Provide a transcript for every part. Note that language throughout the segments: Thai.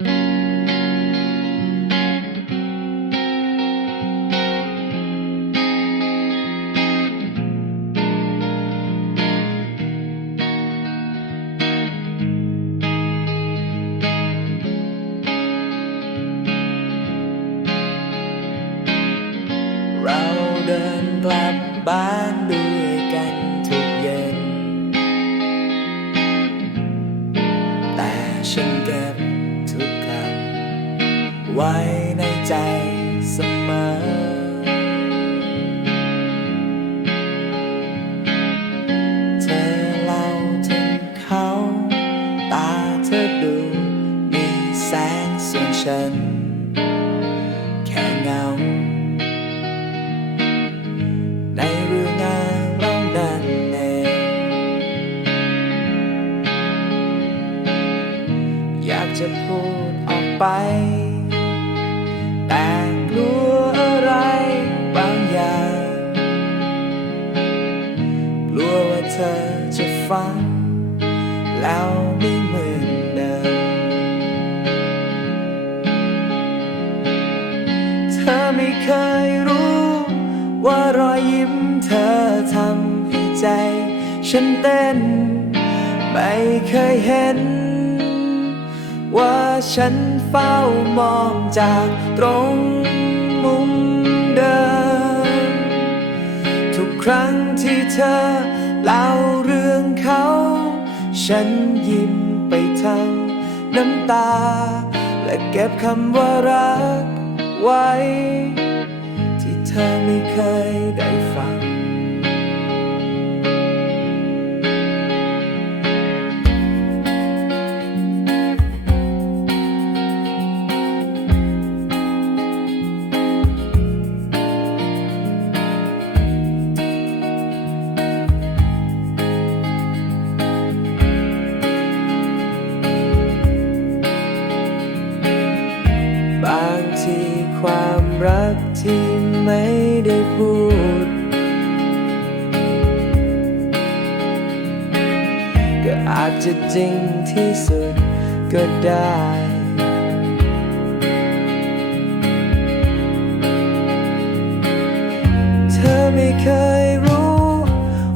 เราเดินกลับบ้านด้วยกันทุกเย็น แต่ฉันเก็บทุกคำ ไว้ในใจเสมอ เธอเล่าถึงเขา ตาเธอดูมีแสงส่วนฉัน แค่เงา ในเรื่องงานเรานั้นเองอยากจะพูดออกไป อจะฟังแล้วไม่เหมือนเดิม เธอไม่เคยรู้ ว่ารอยยิ้มเธอทำให้ใจ ฉันเต้น ไม่เคยเห็น ว่าฉันเฝ้ามองจากตรงมุมเดิม ทุกครั้งที่เธอ เล่าเรื่องเขา ฉันยิ้มไปทั้งน้ำตา และเก็บคำว่ารักไว้ ที่เธอไม่เคยได้ รักที่ไม่ได้พูด ก็อาจจะจริงที่สุดก็ได้ เธอไม่เคยรู้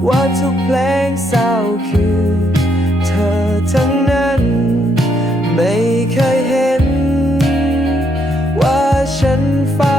ว่าทุกเพลงเศร้าคือ เธอทั้งนั้นไม่เคยเห็น ว่าฉันเฝ้า